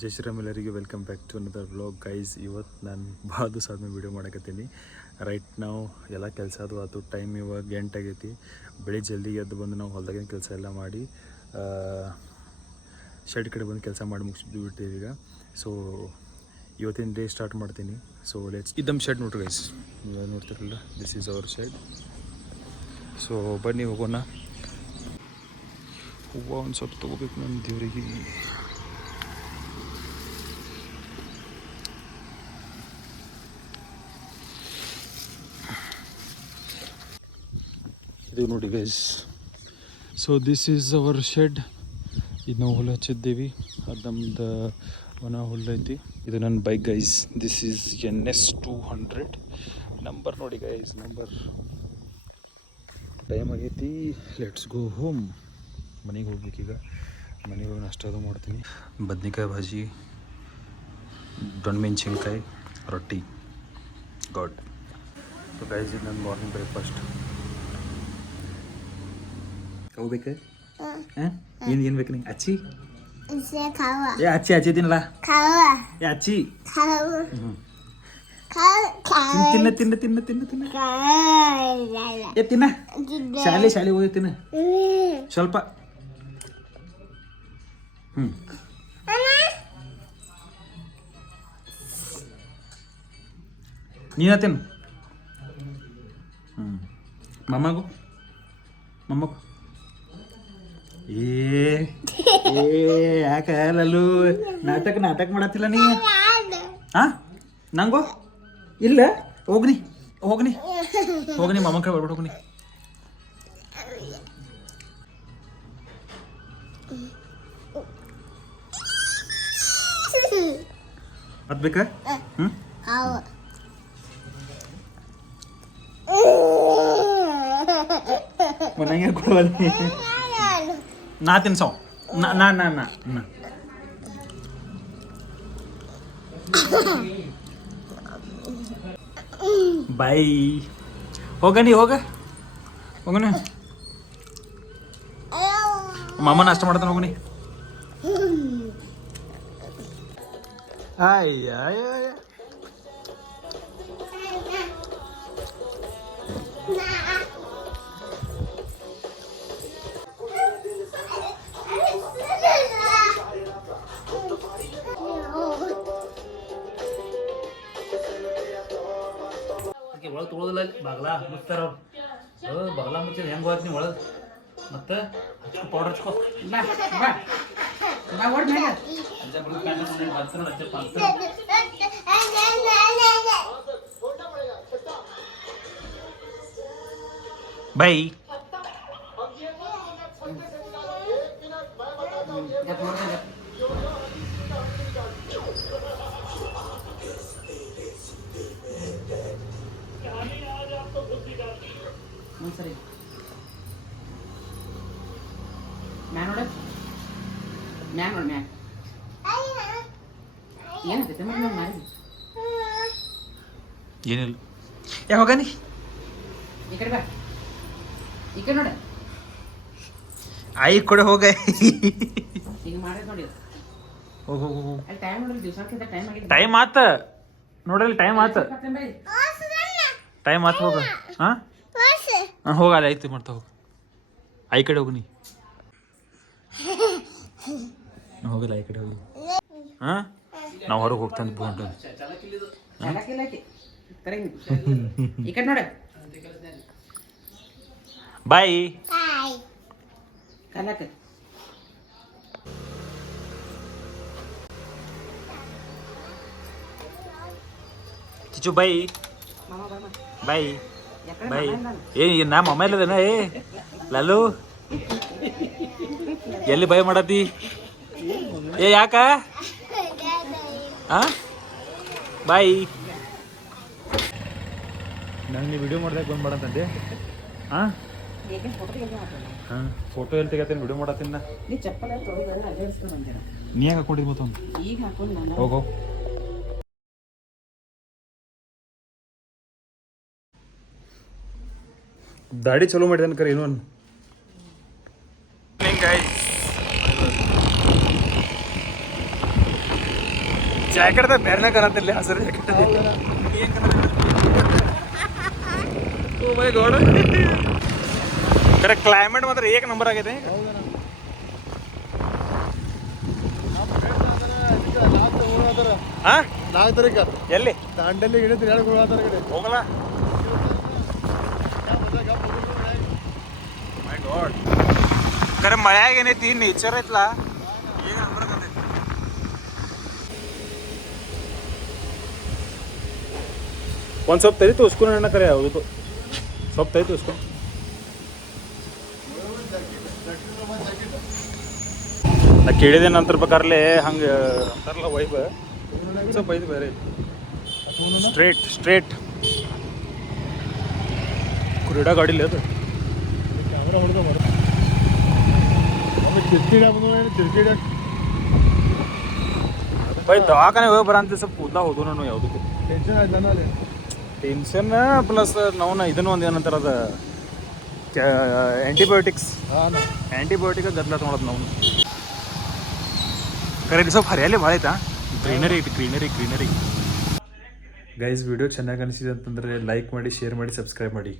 ಜೈ ಶ್ರೀರಾಮ್ ಎಲ್ಲರಿಗೆ welcome back to another vlog guys. ಇವತ್ತು ನಾನು ಭಾಳ ದಿವಸ ಆದ್ಮೇಲೆ ವೀಡಿಯೋ ಮಾಡಕತ್ತೀನಿ. ರೈಟ್ ನಾವು ಎಲ್ಲ ಕೆಲಸ ಅದು ಆಯ್ತು. ಟೈಮ್ ಇವಾಗ 8 ಆಗೈತಿ. ಬೆಳಿಗ್ಗೆ ಜಲ್ದಿ ಎದ್ದು ಬಂದು ನಾವು ಹೊಲ್ದಾಗಿನ ಕೆಲಸ ಎಲ್ಲ ಮಾಡಿ ಶೆಡ್ ಕಡೆ ಬಂದು ಕೆಲಸ ಮಾಡಿ ಮುಗಿಸ್ಬಿಟ್ಟಿವಿ ಈಗ. ಸೊ ಇವತ್ತಿನ ಡೇ ಸ್ಟಾರ್ಟ್ ಮಾಡ್ತೀನಿ. ಸೊ ಲೆಟ್ಸ್ ಇದಮ್ಮ ಶೆಡ್ ನೋಡ್ರಿ ಗೈಸ್, ನೀವು ನೋಡ್ತಿರಲ್ಲ, this is our shed. So ಬನ್ನಿ ಹೋಗೋಣ. ಹೂವು ಒಂದು ಸ್ವಲ್ಪ ತೊಗೋಬೇಕು ನನ್ನ ದೇವರಿಗೆ. ಇದು ನೋಡಿ guys. So this is our shed. ಇದು ನಾವು ಹುಲ್ಲು ಹಚ್ಚಿದ್ದೀವಿ, ಅದು ನಮ್ದು ಒಣ ಹುಲ್ಲು ಐತಿ. ಇದು ನನ್ನ bike guys. This is NS 200 number ನೋಡಿ ಗೈಸ್, ನಂಬರ್. ಟೈಮ್ ಆಗೈತಿ, ಲೆಟ್ಸ್ ಗೋ ಹೋಮ್. ಮನೆಗೆ ಹೋಗ್ಬೇಕೀಗ. ಮನೆಗೆ ಹೋಗಿ ನಾಷ್ಟ ಅದು ಮಾಡ್ತೀನಿ. ಬದ್ನಿಕಾಯಿ ಭಾಜಿ, ದೊಣ್ಣಮೆಣ್ಸಿನ್ಕಾಯಿ, ರೊಟ್ಟಿ. ಗಾಡ್. ಸೊ ಗೈಸ್ ಇದು ನನ್ನ ಮಾರ್ನಿಂಗ್ ಬ್ರೇಕ್ಫಾಸ್ಟ್. ಹೋಗ್ಬೇಕು ಏನು ಬೇಕು ನಿಂಗೆ? ಅಚ್ಚಿ ಏ ಅಚ್ಚಿ ಅಚ್ಚಿ ತಿನ್ನಲ್ಲ ಏ ಅಚ್ಚಿ ತಿನ್ನ ತಿನ್ನ ತಿನ್ನ ತಿನ್ನ ತಿನ್ನ ಏ ತಿನ್ನ. ಶಾಲೆ ಹೋಗಿ ತಿನ್ನ ಸ್ವಲ್ಪ. ನೀನ ತಿನ್ನು. ಮಮ್ಮಗೂ ಯಾಕೆ ಲಲ್ಲು ನಾಟಕ ಮಾಡತ್ತಿಲ್ಲ ನೀ? ಹಾ ನಂಗೋ ಇಲ್ಲ. ಹೋಗ್ನಿ ಮಮ್ಮ ಕಡೆ ಬರ್ಬಿಟ್ಟು ಹೋಗ್ನಿ. ಅದ್ ಬೇಕಾ? ಮನೆಗೆ ಕೊಡುವಲ್ಲಿ ನಾ ತಿನ್ಸವ್ ನಾ ಬೈ. ಹೋಗೋಣ ಮಾಮ ನಾಷ್ಟ ಮಾಡ್ತಾನೆ. ಹೋಗನಿ. ಅಯ್ಯ ಒಳಗೆ ತೊಗೊಳೋದಿಲ್ಲ. ಬಾಗ್ಲ ಮುಚ್ತಾರ ಅವ್ರು. ಬಾಗ್ಲ ಮುಚ್ಚಿದ ಹೆಂಗೆ ಹೋಗ್ತೀನಿ ಒಳಗೆ. ಮತ್ತೆ ಹಚ್ಕೊ ಪೌಡರ್ ಹಚ್ಕೊ. ಬೈ. ಸರಿ ಮ್ಯಾನ್ ನೋಡ ಏನಂತೈತೆ ಮಾಡಿ ಏನಿಲ್ಲ. ಯಾ ಹೋಗನಿ ಈ ಕಡೆ ಬಾ. ಈ ಕಡೆ ನೋಡ ಆಯಿ ಕೊಡೆ ಹೋಗ. ಈಗ ಮಾಡಿದ್ ನೋಡಿ. ಹೋಗು ಟೈಮ್ ನೋಡ್ರಿ. ದಿವಸಕ್ಕಿಂತ ಟೈಮ್ ಆತ ನೋಡ್ರಿ. ಟೈಮ್ ಆತ ಹೋಗ. ಹಾಂ ಹೋಗಲ್ಲ. ಆಯ್ತು ಮಾಡ್ತಾ ಹೋಗು. ಆಯಿ ಕಡೆ ಹೋಗು. ನೀ ಹೋಗಲ್ಲ. ಆಯಿ ಕಡೆ ಹೋಗಿ. ಹಾಂ ನಾವು ಹೊರಗೆ ಹೋಗ್ತಾನೆ ಬೋಂಡು. ಬಾಯ್. ಚಿಚ್ಚು ಬಾಯ್ ಬಾಯ್ ಬಾಯ್. ಏ ನಾ ಮಮ್ಮ ಇಲ್ಲದೇನ? ಏ ಲಲ್ಲು ಎಲ್ಲಿ ಬೈ ಮಾಡತ್ತಿ? ಏ ಯಾಕ? ಹಾಂ ಬಾಯ್. ನಂಗೆ ವಿಡಿಯೋ ಮಾಡ್ದಾಗ ಬಂದು ಮಾಡತ್ತಂದೆ. ಹಾಂ ಫೋಟೋ ಎಲ್ಲಿ ತೆಗತ್ತೇನೆ? ವಿಡಿಯೋ ಮಾಡತ್ತೀನಿ ನಾ. ನೀ ಯಾಕೆ ಹಾಕೊಂಡಿದ್ ಮತ್ತೊಂದು? ಹೋಗೋ. ದಾಡಿ ಚಲೋ ಮಾಡಿದಾನ ಕರೆ ಏನು ಅನ್ನು. ಜಾಕೆಟ್ ಬೇರೆನೇ ಕರತ್ತಿಲ್ಲ ಹಸಿರು ಜಾಕೆಟ್ ಓ ಮೈ ಗಾಡ್ ಕರೆಕ್ಟ್ ಕ್ಲೈಮೇಟ್ ಮಾತ್ರ ಏಕ ನಂಬರ್ ಆಗಿದೆ ಹಾಂ 4 ತಾರೀಕು ಎಲ್ಲಿ ದಾಂಡೇಲಿ ಹಿಡಿದು ಹೋಗಲ್ಲ ಮೈ ಗಾಡ್ ಕರೆ ಮಳ್ಯಾಗ ಏನೈತಿ ನೇಚರ್ ಐತ್ಲ ಈಗ ನಂಬರ್ಕಂತೈತಿ ಒಂದು ಸ್ವಲ್ಪ ತರಿ ತೋರಿಸ್ಕೊಂಡು ಅಣ್ಣ ಕರೆ ಹೌದು ಸ್ವಲ್ಪ ತರಿ ತೋರಿಸ್ಕೊಂಡು ನಾ ಕೇಳಿದೆ ನಂತರ ಪ್ರಕಾರಲೇ ಹಂಗೆ ಅಂತಾರಲ್ಲ ವೈಬ್ ಸ್ವಲ್ಪ ಐದು ಬೇರೆ ಸ್ಟ್ರೇಟ್ ಕುರಿಡಾ ಗಾಡಿಲಿ ಅದು ಕ್ಯಾಮ್ರಾ ಹೊಡೆದ ಚಿರ್ಕಿಡ ಚಿರ್ಕಿಡ ಬೈ ದವಾಖಾನೆ ಹೋಗಿ ಬರಂತ ಸ್ವಲ್ಪ ಕೂದಲ ಹೋದು ನಾನು ಯಾವುದಕ್ಕೂ ಟೆನ್ಷನ್ ಆಯ್ತು ನನ್ನಲ್ಲಿ ಟೆನ್ಷನ್ ಪ್ಲಸ್ ನಾವು ಇದನ್ನು ಒಂದು ಏನಂತಾರೆ ಅದು ಆ್ಯಂಟಿಬಯೋಟಿಕ್ಸ್ ಆ್ಯಂಟಿಬಯೋಟಿಕ್ ಗದ್ದಲ ತೊಗೊಳೋದು ನಾವು ಕರೆಕ್ಟ್ ಸ್ವಲ್ಪ ಹರಿಯಾಲಿ ಭಾಳ ಐತಾ ಗ್ರೀನರಿ ಐತಿ ಗ್ರೀನರಿ ಗೈಸ್ ವಿಡಿಯೋ ಚೆನ್ನಾಗಿ ಅನಿಸಿದೆ ಅಂತಂದರೆ ಲೈಕ್ ಮಾಡಿ ಶೇರ್ ಮಾಡಿ ಸಬ್ಸ್ಕ್ರೈಬ್ ಮಾಡಿ